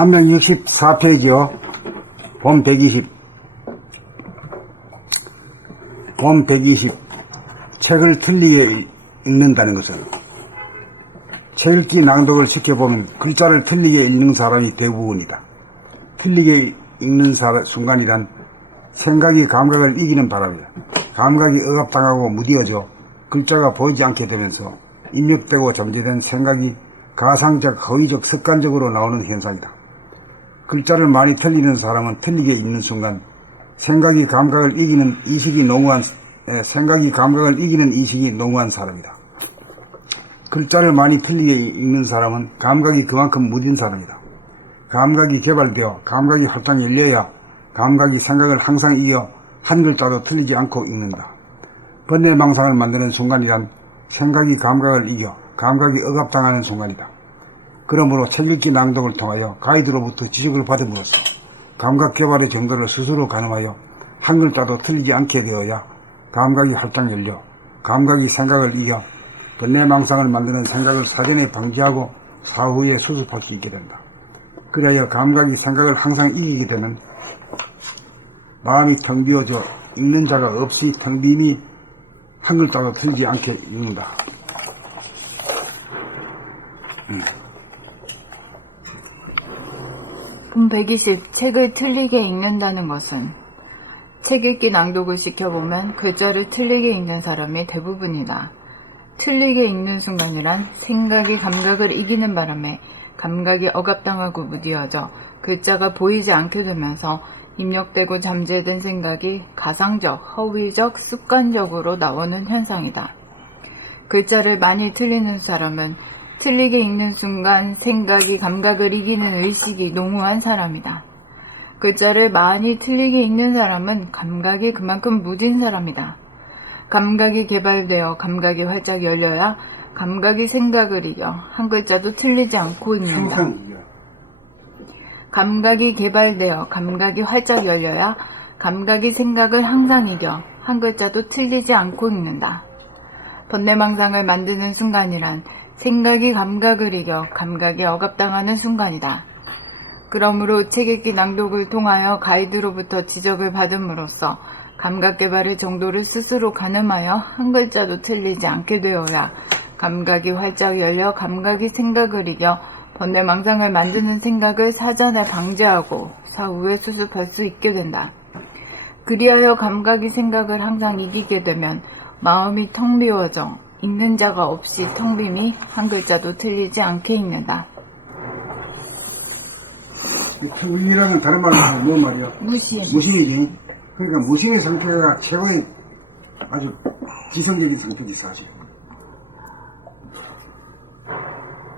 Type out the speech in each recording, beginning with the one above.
364페이지요. 본 120. 본 120. 책을 틀리게 읽는다는 것은 책 읽기 낭독을 시켜보면 글자를 틀리게 읽는 사람이 대부분이다. 틀리게 읽는 순간이란 생각이 감각을 이기는 바람이다. 감각이 억압당하고 무뎌져 글자가 보이지 않게 되면서 입력되고 잠재된 생각이 가상적, 허위적, 습관적으로 나오는 현상이다. 글자를 많이 틀리는 사람은 틀리게 읽는 순간 생각이 감각을 이기는 이식이 농후한 사람이다. 글자를 많이 틀리게 읽는 사람은 감각이 그만큼 무딘 사람이다. 감각이 개발되어 감각이 활짝 열려야 감각이 생각을 항상 이겨 한 글자도 틀리지 않고 읽는다. 번뇌망상을 만드는 순간이란 생각이 감각을 이겨 감각이 억압당하는 순간이다. 그러므로 책 읽기 낭독을 통하여 가이드로부터 지적을 받음으로써 감각 개발의 정도를 스스로 가늠하여 한 글자도 틀리지 않게 되어야 감각이 활짝 열려 감각이 생각을 이겨 번뇌망상을 만드는 생각을 사전에 방지하고 사후에 수습할 수 있게 된다. 그래야 감각이 생각을 항상 이기게 되는 마음이 텅 비어져 읽는 자가 없이 텅 빔이 한 글자도 틀리지 않게 읽는다. 본 120. 책을 틀리게 읽는다는 것은 책 읽기 낭독을 시켜보면 글자를 틀리게 읽는 사람이 대부분이다. 틀리게 읽는 순간이란 생각이 감각을 이기는 바람에 감각이 억압당하고 무뎌져 글자가 보이지 않게 되면서 입력되고 잠재된 생각이 가상적, 허위적, 습관적으로 나오는 현상이다. 글자를 많이 틀리는 사람은 틀리게 읽는 순간 생각이 감각을 이기는 의식이 농후한 사람이다. 글자를 많이 틀리게 읽는 사람은 감각이 그만큼 무딘 사람이다. 감각이 개발되어 감각이 활짝 열려야 감각이 생각을 이겨 한 글자도 틀리지 않고 읽는다. 감각이 개발되어 감각이 활짝 열려야 감각이 생각을 항상 이겨 한 글자도 틀리지 않고 읽는다. 번뇌망상을 만드는 순간이란 생각이 감각을 이겨 감각에 억압당하는 순간이다. 그러므로 책 읽기 낭독을 통하여 가이드로부터 지적을 받음으로써 감각 개발의 정도를 스스로 가늠하여 한 글자도 틀리지 않게 되어야 감각이 활짝 열려 감각이 생각을 이겨 번뇌망상을 만드는 생각을 사전에 방지하고 사후에 수습할 수 있게 된다. 그리하여 감각이 생각을 항상 이기게 되면 마음이 텅 비워져 읽는 자가 없이 텅 빔이 한 글자도 틀리지 않게 읽는다. 텅 빔이라는 다른 말로 하면 뭐 말이야? 무신이지. 그러니까 무신의 상태가 최고의 아주 기성적인 상태지 사실.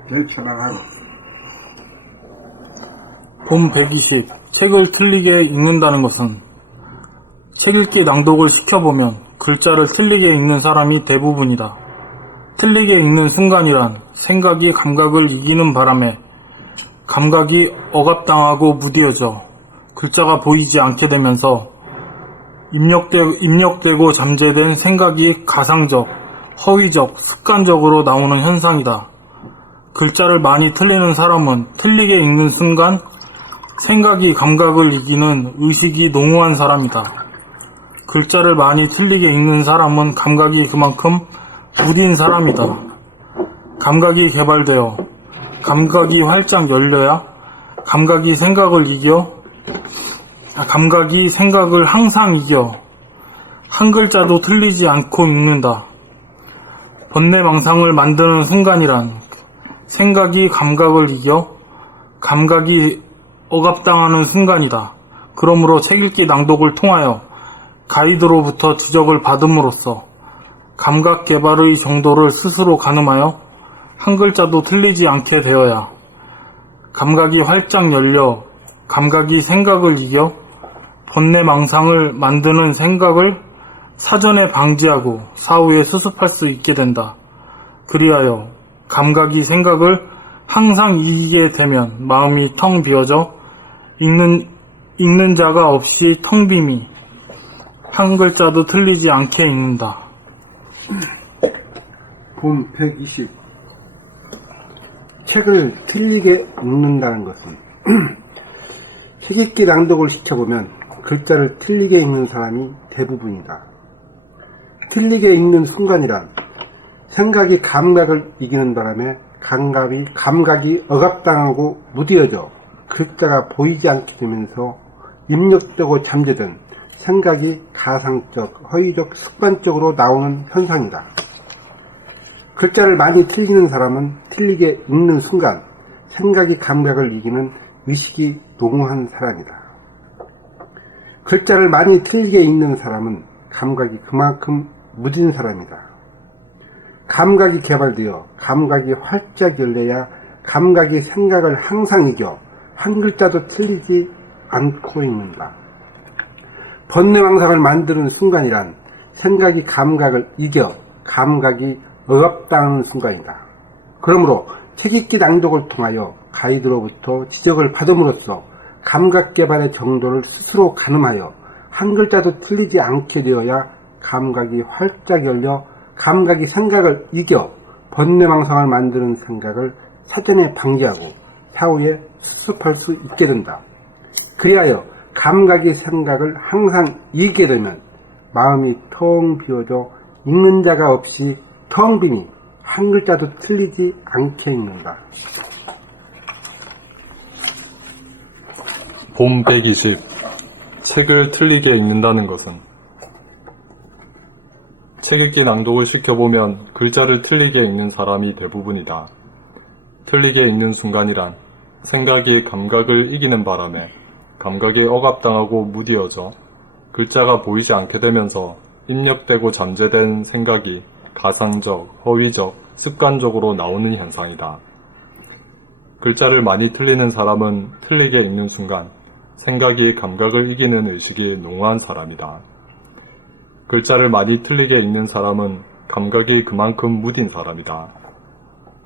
제일 편안하고. 본 120. 책을 틀리게 읽는다는 것은 책 읽기 낭독을 시켜보면 글자를 틀리게 읽는 사람이 대부분이다. 틀리게 읽는 순간이란 생각이 감각을 이기는 바람에 감각이 억압당하고 무뎌져 글자가 보이지 않게 되면서 입력되고 잠재된 생각이 가상적, 허위적, 습관적으로 나오는 현상이다. 글자를 많이 틀리는 사람은 틀리게 읽는 순간 생각이 감각을 이기는 의식이 농후한 사람이다. 글자를 많이 틀리게 읽는 사람은 감각이 그만큼 무딘 사람이다. 감각이 개발되어 감각이 활짝 열려야 감각이 생각을 항상 이겨 한 글자도 틀리지 않고 읽는다. 번뇌망상을 만드는 순간이란 생각이 감각을 이겨 감각이 억압당하는 순간이다. 그러므로 책 읽기 낭독을 통하여 가이드로부터 지적을 받음으로써 감각 개발의 정도를 스스로 가늠하여 한 글자도 틀리지 않게 되어야 감각이 활짝 열려 감각이 생각을 이겨 번뇌망상을 만드는 생각을 사전에 방지하고 사후에 수습할 수 있게 된다. 그리하여 감각이 생각을 항상 이기게 되면 마음이 텅 비어져 읽는 자가 없이 텅 빔이 한 글자도 틀리지 않게 읽는다. 본 120. 책을 틀리게 읽는다는 것은 책 읽기 낭독을 시켜보면 글자를 틀리게 읽는 사람이 대부분이다. 틀리게 읽는 순간이란 생각이 감각을 이기는 바람에 감각이 억압당하고 무뎌져 글자가 보이지 않게 되면서 입력되고 잠재된 생각이 가상적, 허위적, 습관적으로 나오는 현상이다. 글자를 많이 틀리는 사람은 틀리게 읽는 순간 생각이 감각을 이기는 의식이 농후한 사람이다. 글자를 많이 틀리게 읽는 사람은 감각이 그만큼 무딘 사람이다. 감각이 개발되어 감각이 활짝 열려야 감각이 생각을 항상 이겨 한 글자도 틀리지 않고 읽는다. 번뇌망상을 만드는 순간이란 생각이 감각을 이겨 감각이 억압당하는 순간이다. 그러므로 책 읽기 낭독을 통하여 가이드로부터 지적을 받음으로써 감각 개발의 정도를 스스로 가늠하여 한 글자도 틀리지 않게 되어야 감각이 활짝 열려 감각이 생각을 이겨 번뇌망상을 만드는 생각을 사전에 방지하고 사후에 수습할 수 있게 된다. 그리하여 감각이 생각을 항상 이기게 되면 마음이 텅 비어져 읽는 자가 없이 텅 비니 한 글자도 틀리지 않게 읽는다. 봄 120. 책을 틀리게 읽는다는 것은 책 읽기 낭독을 시켜보면 글자를 틀리게 읽는 사람이 대부분이다. 틀리게 읽는 순간이란 생각이 감각을 이기는 바람에 감각이 억압당하고 무디어져 글자가 보이지 않게 되면서 입력되고 잠재된 생각이 가상적, 허위적, 습관적으로 나오는 현상이다. 글자를 많이 틀리는 사람은 틀리게 읽는 순간 생각이 감각을 이기는 의식이 농후한 사람이다. 글자를 많이 틀리게 읽는 사람은 감각이 그만큼 무딘 사람이다.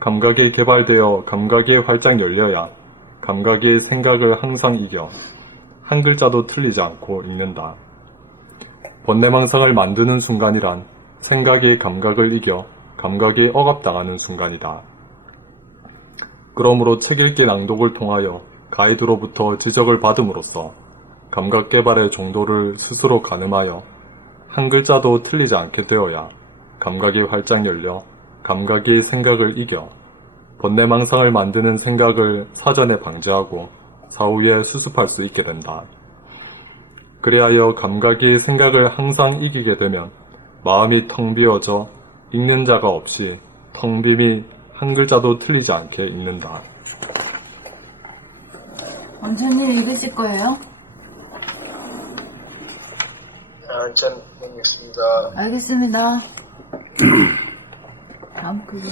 감각이 개발되어 감각이 활짝 열려야 감각이 생각을 항상 이겨 한 글자도 틀리지 않고 읽는다. 번뇌망상을 만드는 순간이란 생각이 감각을 이겨 감각이 억압당하는 순간이다. 그러므로 책 읽기 낭독을 통하여 가이드로부터 지적을 받음으로써 감각 개발의 정도를 스스로 가늠하여 한 글자도 틀리지 않게 되어야 감각이 활짝 열려 감각이 생각을 이겨 번뇌망상을 만드는 생각을 사전에 방지하고 사후에 수습할 수 있게 된다. 그리하여 감각이 생각을 항상 이기게 되면 마음이 텅 비어져 읽는 자가 없이 텅 빔이 한 글자도 틀리지 않게 읽는다. 원천님 읽으실 거예요? 전 읽겠습니다. 알겠습니다. 다음 글이